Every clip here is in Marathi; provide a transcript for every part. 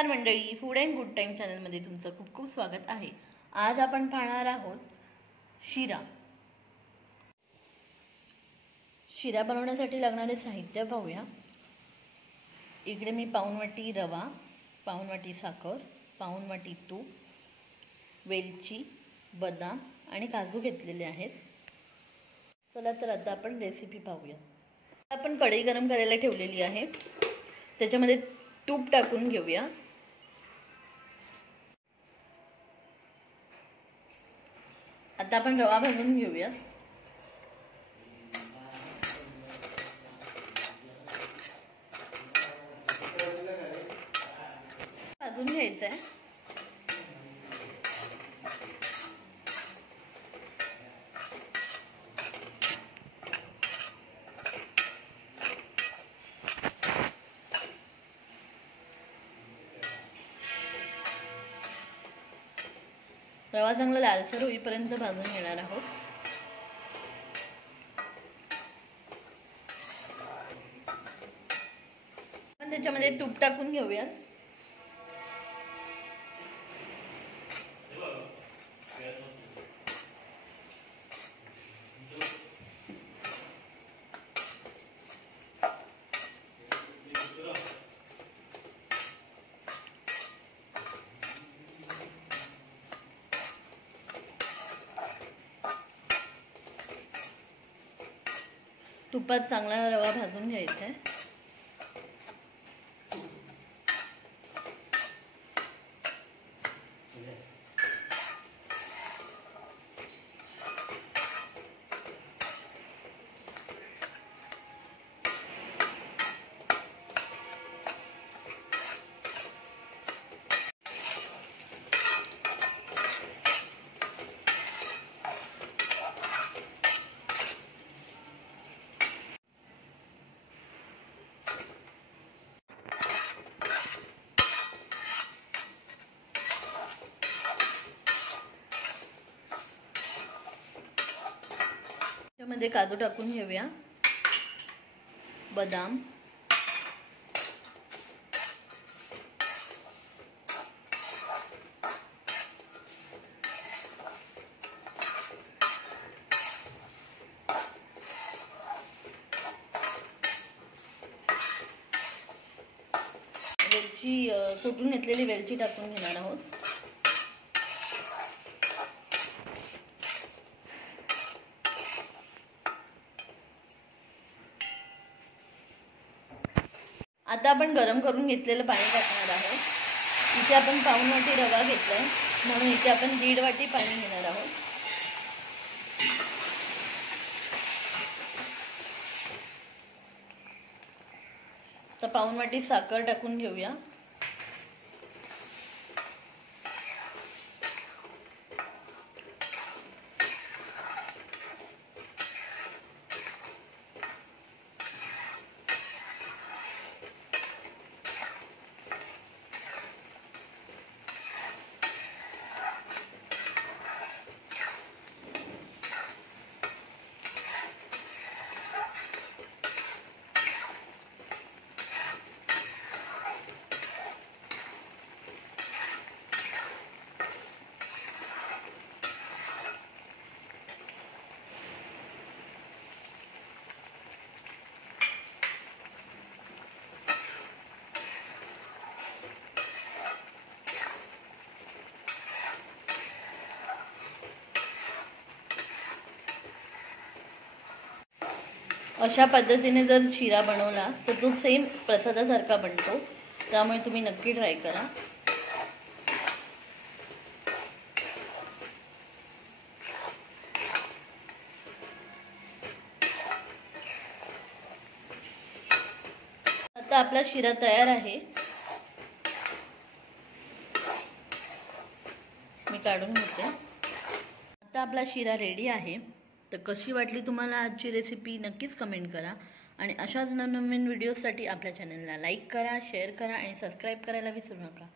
नमस्कार मंडळी, फूड अँड गुड टाइम चॅनलमध्ये तुमचं खूप खूप स्वागत आहे। आज आपण पाहणार आहोत शिरा। शिरा बनवण्यासाठी लागणारे साहित्य पाहूया। इकडे मी पाऊण वाटी रवा, पाऊण वाटी साखर, पाऊण वाटी तूप, वेलची, बदाम आणि काजू घेतलेले आहेत। चला तर आता आपण रेसिपी पाहूया। आपण कढई गरम करायला ठेवलेली आहे, त्याच्यामध्ये तूप टाकून घेऊया। आता आपण रवा भाजून घेऊया। भाजून घ्यायचा आहे। रवा चांगला लालसर होईपर्यंत भाजून घेणार आहोत। आपण त्याच्यामध्ये तूप टाकून घेऊया। तुपात चांगला रवा भाजून घ्यायचा आहे। त्यामध्ये काजू टाकून घेऊया, बदाम, वेलची, कुटून घेतलेली वेलची टाकून घेणार आहोत। आता आपण गरम करून घेतलेलं पाणी टाकणार आहोत। इथे आपण पाऊण वाटी रवा घेतलाय, म्हणून इथे आपण 1.5 वाटी पाणी घेणार आहोत। तर पाऊण वाटी साखर टाकून घेऊया। अशा पद्धतीने जर शिरा बनवला तर तो सेम प्रसादासारखा बनतो, त्यामुळे तुम्ही नक्की ट्राय करा। आता आपला शिरा तयार आहे, मी काढून घेते। आता आपला शिरा रेडी आहे। तर कशी वाटली तुम्हाला आजची रेसिपी नक्कीच कमेंट करा, आणि अशाच नवनवीन व्हिडिओसाठी आपल्या चॅनलला लाईक करा, शेअर करा आणि सबस्क्राईब करायला विसरू नका।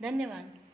धन्यवाद।